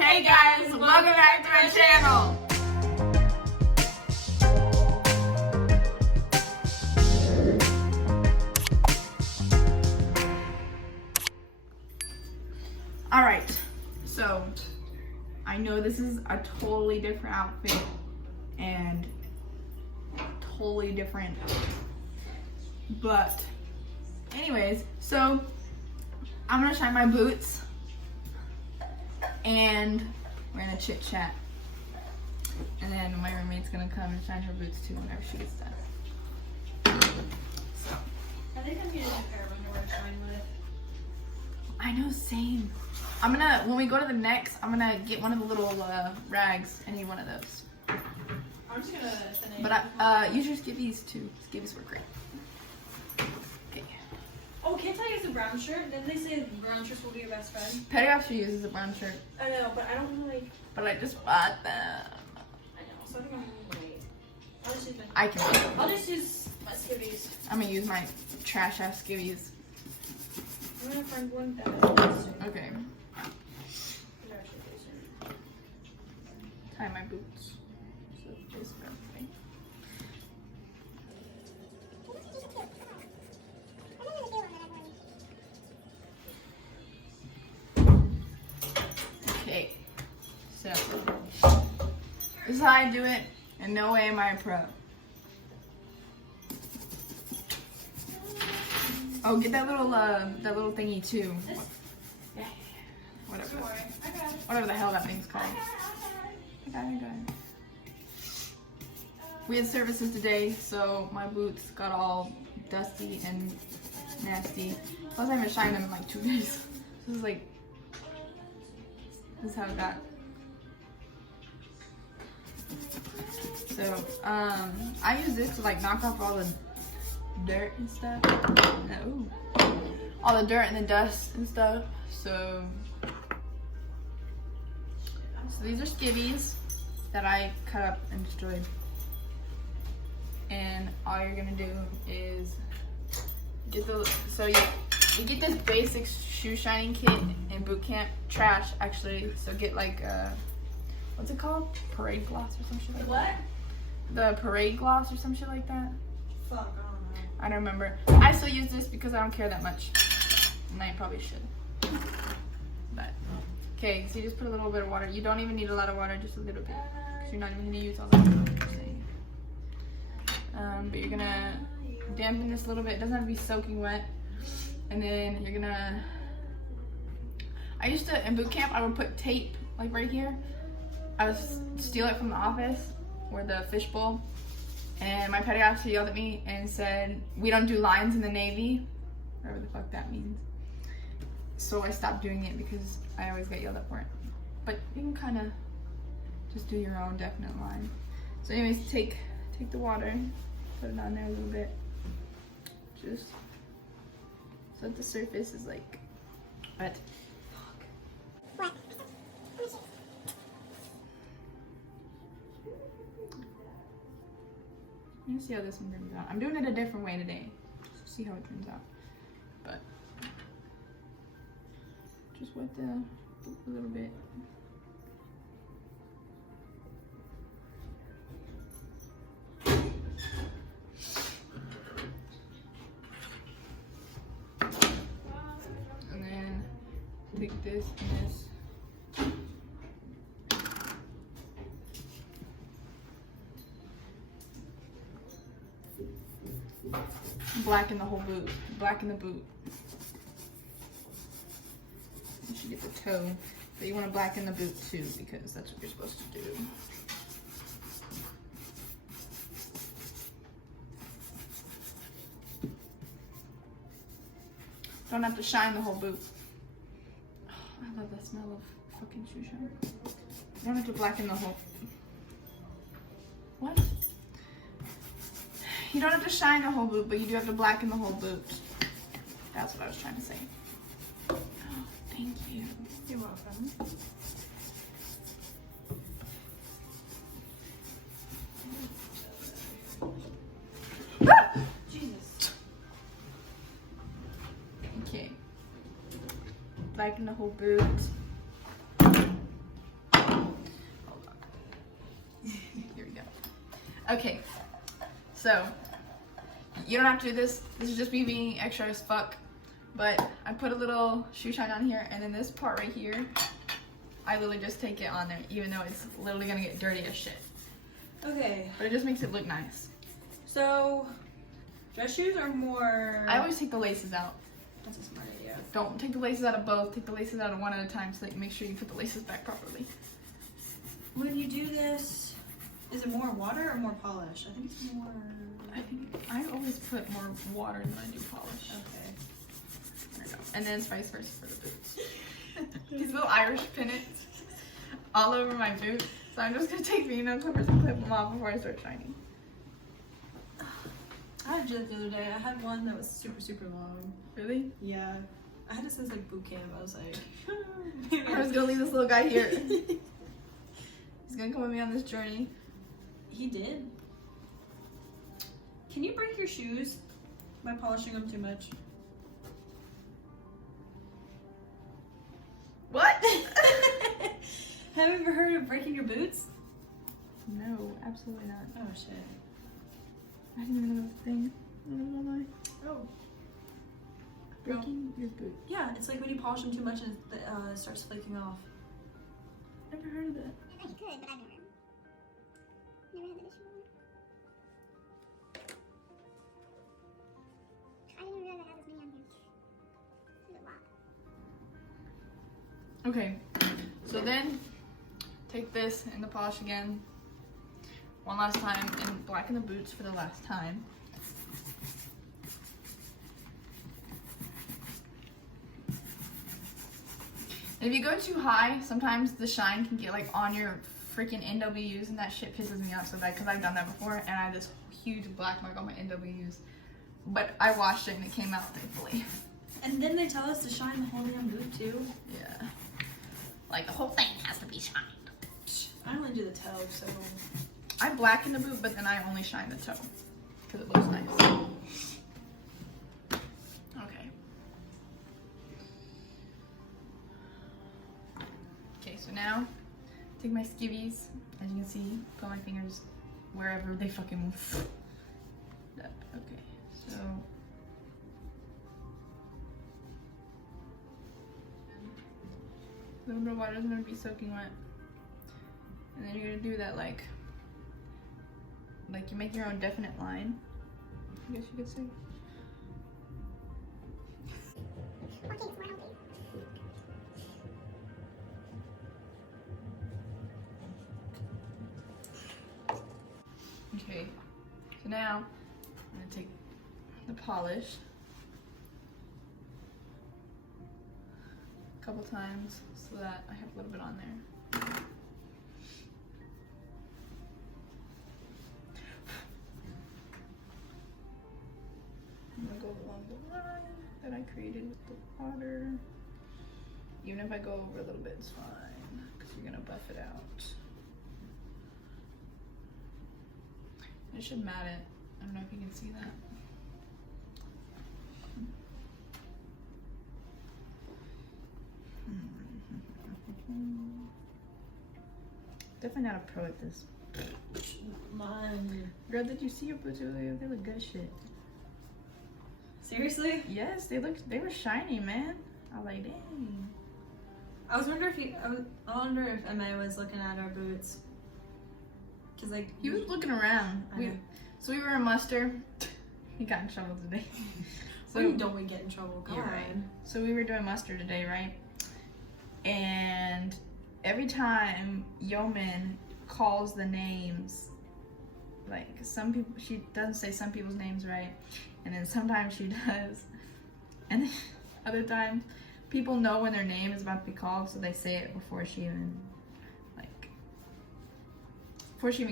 Hey guys, welcome back to our channel. Alright, so I know this is a totally different outfit and totally different, but anyways, so I'm gonna shine my boots and we're gonna chit chat, and then my roommate's gonna come and shine her boots too whenever she gets done. So I think I'm getting a pair when we're shine with. I know, same. I'm gonna, when we go to the next, I'm gonna get one of the little rags. I need one of those. I'm just gonna finish. But use your skivvies too. Skivvies were great. Okay. Oh, can't I use a brown shirt? Didn't they say brown shirts will be your best friend? Petty actually uses a brown shirt. I know, but I don't really. But I just bought them. I know, so I think I'm gonna wait. I'll just use my. I can. I'll just use my skivvies. I'm gonna use my trash ass skivvies. I'm gonna find one that. Okay. Tie my boots. So this way. Okay. So this is how I do it. In no way am I a pro. Oh, get that little thingy too. Yeah. Whatever. Don't worry, I got it. Whatever the hell that thing's called. I got it. We had services today, so my boots got all dusty and nasty. Plus, I haven't shined them in like 2 days. This is like, this is how it got. So, I use this to like knock off all the dirt and stuff. No, all the dirt and the dust and stuff. So these are skivvies that I cut up and destroyed. And all you're gonna do is get you get this basic shoe shining kit in boot camp. Trash, actually. So get like what's it called? Parade gloss or some shit like What? that. The parade gloss or some shit like that. Fuck, I don't know. I don't remember. I still use this because I don't care that much. And I probably should. But okay, so you just put a little bit of water. You don't even need a lot of water, just a little bit. Because you're not even gonna use all that. But you're gonna dampen this a little bit. It doesn't have to be soaking wet. And then you're gonna, I used to, in boot camp, I would put tape like right here. I would steal it from the office or the fishbowl. And my petty officer yelled at me and said, "We don't do lines in the Navy," whatever the fuck that means. So I stopped doing it because I always get yelled at for it. But you can kind of just do your own definite line. So anyways, take the water, put it on there a little bit, just so that the surface is like wet. Let me see how this one turns out. I'm doing it a different way today, just to see how it turns out. But just wet the a little bit. And then take this and this. Blacken the whole boot. Blacken the boot. You should get the toe, but you want to blacken the boot too because that's what you're supposed to do. Don't have to shine the whole boot. Oh, I love the smell of fucking shoe shine. You don't have to blacken the whole. What? You don't have to shine the whole boot, but you do have to blacken the whole boot. That's what I was trying to say. Oh, thank you. You're welcome. Jesus. Okay. Blacken the whole boot. Okay, so you don't have to do this. This is just me being extra as fuck. But I put a little shoe shine on here, and then this part right here, I literally just take it on there, even though it's literally gonna get dirty as shit. Okay. But it just makes it look nice. So, dress shoes are more... I always take the laces out. That's a smart idea. Don't take the laces out of both. Take the laces out of one at a time so that you make sure you put the laces back properly. When you do this, is it more water or more polish? I think it's more... I always put more water than I do polish. Okay. There we go. And then it's vice versa for the boots. These little Irish pennants all over my boots. So I'm just gonna take fingernail clippers and clip them off before I start shining. I had just the other day. I had one that was super, super long. Really? Yeah. I had it since like boot camp. I was like... I was gonna leave this little guy here. He's gonna come with me on this journey. He did. Can you break your shoes by polishing them too much? What? Have you ever heard of breaking your boots? No, absolutely not. Oh shit. I didn't even know that was a thing. Oh. Breaking your boot. Yeah, it's like when you polish them too much and it starts flaking off. Never heard of that. I bet you could, but I've never had that issue before. I didn't even realize I had this many on here. This is a lot. Okay, so then take this and the polish again. One last time and blacken the boots for the last time. If you go too high, sometimes the shine can get like on your freaking NWs, and that shit pisses me off so bad because I've done that before and I had this huge black mark on my NWs. But I washed it and it came out thankfully. And then they tell us to shine the whole damn boot too. Yeah. Like the whole thing has to be shined. I only do the toe, so... I blacken the boot, but then I only shine the toe because it looks nice. Okay. Okay, so now take my skivvies, as you can see, put my fingers wherever they fucking move. Yep, okay, so. A little bit of water is gonna be soaking wet. And then you're gonna do that like you make your own definite line, I guess you could say. Okay, it's more healthy. Okay, so now I'm gonna take the polish a couple times so that I have a little bit on there. I'm gonna go along the line that I created with the water. Even if I go over a little bit, it's fine, because you're gonna buff it out. It should mat it. I don't know if you can see that. Definitely not a pro at this. Mine. Girl, did you see your boots earlier? They look good as shit. Seriously? Yes, they were shiny, man. I was like, dang. I was wondering if I wonder if Emma was looking at our boots. Cause like He was looking around. I know. So we were in muster. He got in trouble today. when don't we get in trouble? God. You're right. So we were doing muster today, right? And every time Yeoman calls the names, like some people, she doesn't say some people's names right, and then sometimes she does, and then other times people know when their name is about to be called, so they say it before she even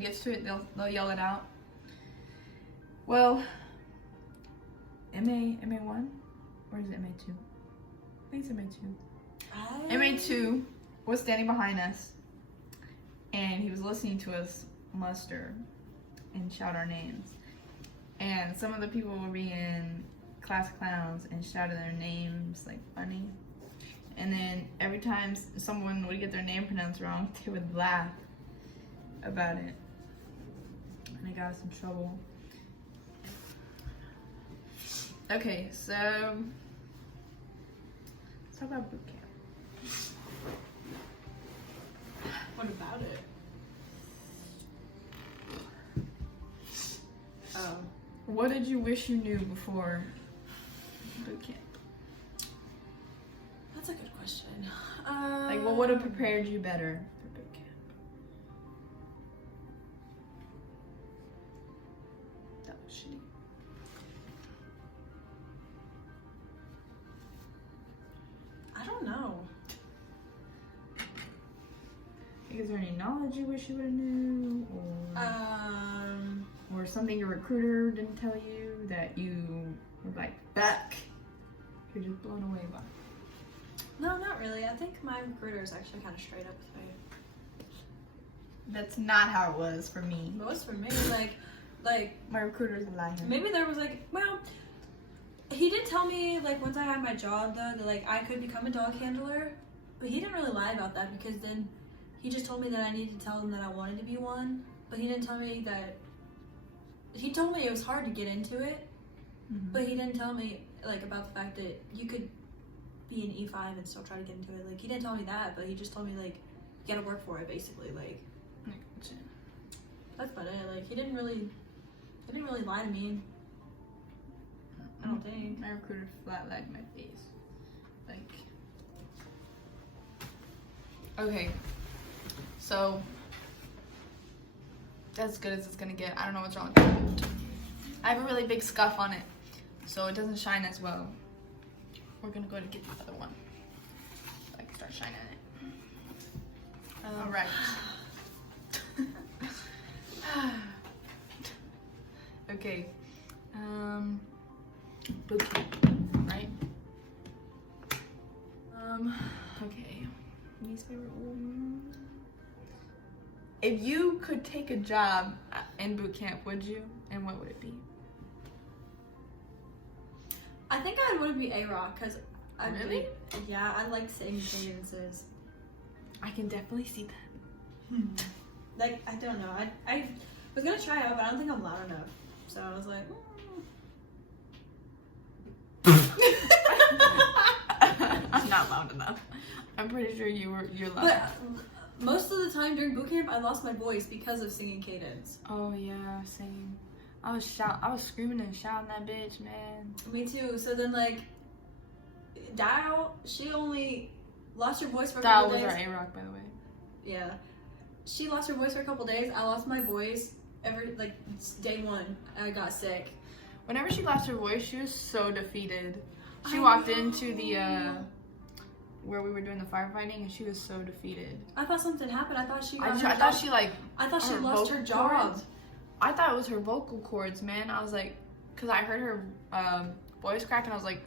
gets to it. They'll yell it out. Well, MA1, or is it MA2? I think it's MA2. MA2 was standing behind us, and he was listening to us muster and shout our names. And some of the people were being class clowns and shouted their names like funny. And then every time someone would get their name pronounced wrong, they would laugh about it. and it got us in trouble. Okay, so let's talk about boot camp. What about it? Oh. What did you wish you knew before boot camp? That's a good question. Like, what would have prepared you better for boot camp? That was shitty. I don't know. Like, is there any knowledge you wish you would have knew, or something your recruiter didn't tell you that you were like, back? You're just blown away by. No, not really. I think my recruiter is actually kind of straight up with me. That's not how it was for me. It was for me, like My recruiter's a liar. maybe there was like, well, he did tell me like once I had my job though that like I could become a dog handler, but he didn't really lie about that because then he just told me that I needed to tell him that I wanted to be one, but he didn't tell me that. He told me it was hard to get into it, but he didn't tell me like about the fact that you could be an E5 and still try to get into it. Like he didn't tell me that, but he just told me like you gotta work for it basically. Like that's about it. Like he didn't really lie to me. I don't think. My recruiter flat lagged my face. Like, okay, so that's as good as it's gonna get. I don't know what's wrong with it. I have a really big scuff on it, so it doesn't shine as well. We're gonna go to get the other one so I can start shining it. All right. Okay. Boot camp, right? Okay. Least favorite. If you could take a job in boot camp, would you? And what would it be? I think I would want to be A-Rock because I Really? Yeah, I like singing cadences. I can definitely see that. Like I don't know. I was gonna try out, but I don't think I'm loud enough. So I was like. I'm not loud enough. I'm pretty sure you're loud. But most of the time during boot camp, I lost my voice because of singing cadence. Oh yeah, same. I was screaming and shouting that bitch, man. Me too. So then like, Dial, she only lost her voice for a That couple was days. our A-Rock, by the way. Yeah, she lost her voice for a couple days. I lost my voice day one. I got sick. Whenever she lost her voice, she was so defeated. She I walked know. into the where we were doing the firefighting, and she was so defeated. I thought something happened. I thought she got I her thought job. she like. I thought she her lost her vocal job. cords. I thought it was her vocal cords, man. I was like, cause I heard her voice crack, and I was like,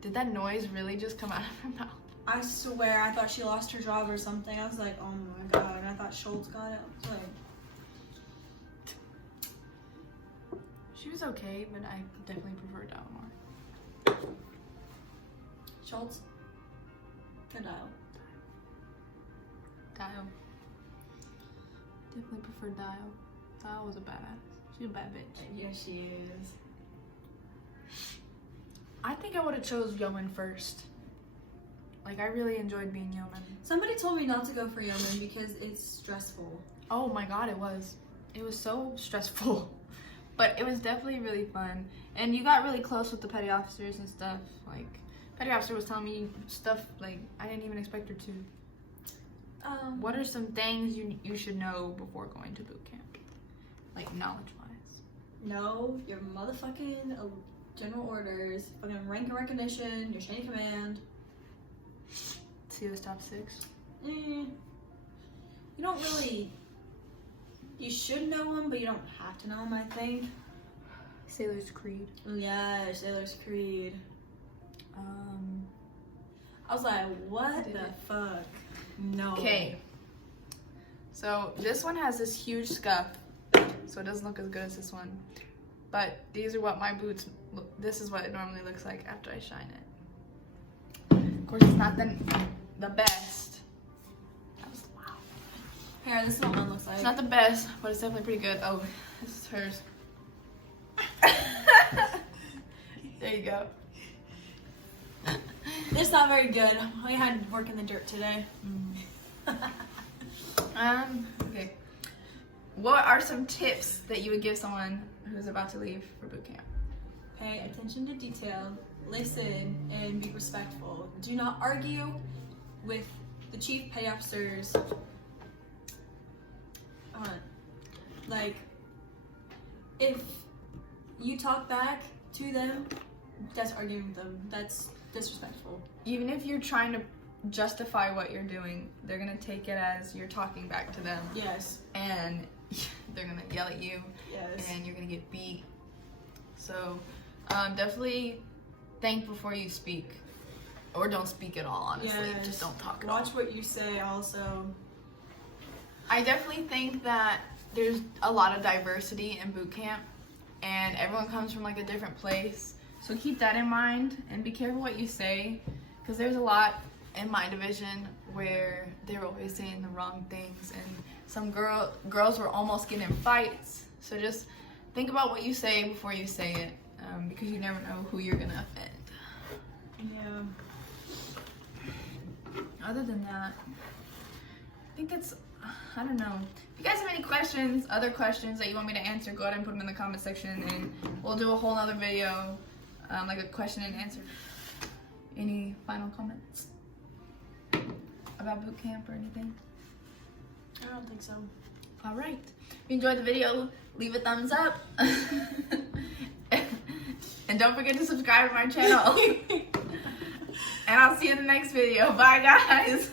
did that noise really just come out of her mouth? I swear, I thought she lost her job or something. I was like, oh my god. And I thought Schultz got it. I was like, She was okay, but I definitely prefer Dial more. Schultz? Or Dial? Dial. Definitely prefer Dial. Dial was a badass. She's a bad bitch. Yeah, she is. I think I would have chose Yeoman first. Like, I really enjoyed being Yeoman. Somebody told me not to go for yeoman because it's stressful. Oh my god, it was. It was so stressful. But it was definitely really fun. And you got really close with the petty officers and stuff. Like, petty officer was telling me stuff, like, I didn't even expect her to. What are some things you should know before going to boot camp? Like, knowledge-wise. Know your motherfucking general orders, fucking rank and recognition, your chain of command. CO's top 6. You don't really... You should know them, but you don't have to know them, I think. Sailor's Creed. Yeah, Sailor's Creed. I was like, what the fuck? No. Okay. So this one has this huge scuff, so it doesn't look as good as this one. But these are what my boots look. This is what it normally looks like after I shine it. Of course, it's not the best. That was loud. Here, this is what mine looks like. It's not the best, but it's definitely pretty good. Oh, this is hers. There you go. It's not very good. I had to work in the dirt today. Okay. What are some tips that you would give someone who's about to leave for boot camp? Pay attention to detail, listen, and be respectful. Do not argue with the chief petty officers. Like, if you talk back to them, that's arguing with them. That's disrespectful. Even if you're trying to justify what you're doing, they're gonna take it as you're talking back to them. Yes. And they're gonna yell at you. Yes. And you're gonna get beat. So definitely think before you speak, or don't speak at all. Honestly, Yes. just don't talk at all. Watch what you say. Also. I definitely think that there's a lot of diversity in boot camp, and everyone comes from like a different place. So keep that in mind and be careful what you say, because there's a lot in my division where they were always saying the wrong things, and some girls were almost getting in fights. So just think about what you say before you say it, because you never know who you're gonna offend. Yeah. Other than that, I think it's, I don't know. If you guys have any questions, other questions that you want me to answer, go ahead and put them in the comment section, and we'll do a whole nother video, like a question and answer. Any final comments about boot camp or anything? I don't think so. All right. If you enjoyed the video, leave a thumbs up. And don't forget to subscribe to my channel. And I'll see you in the next video. Bye, guys.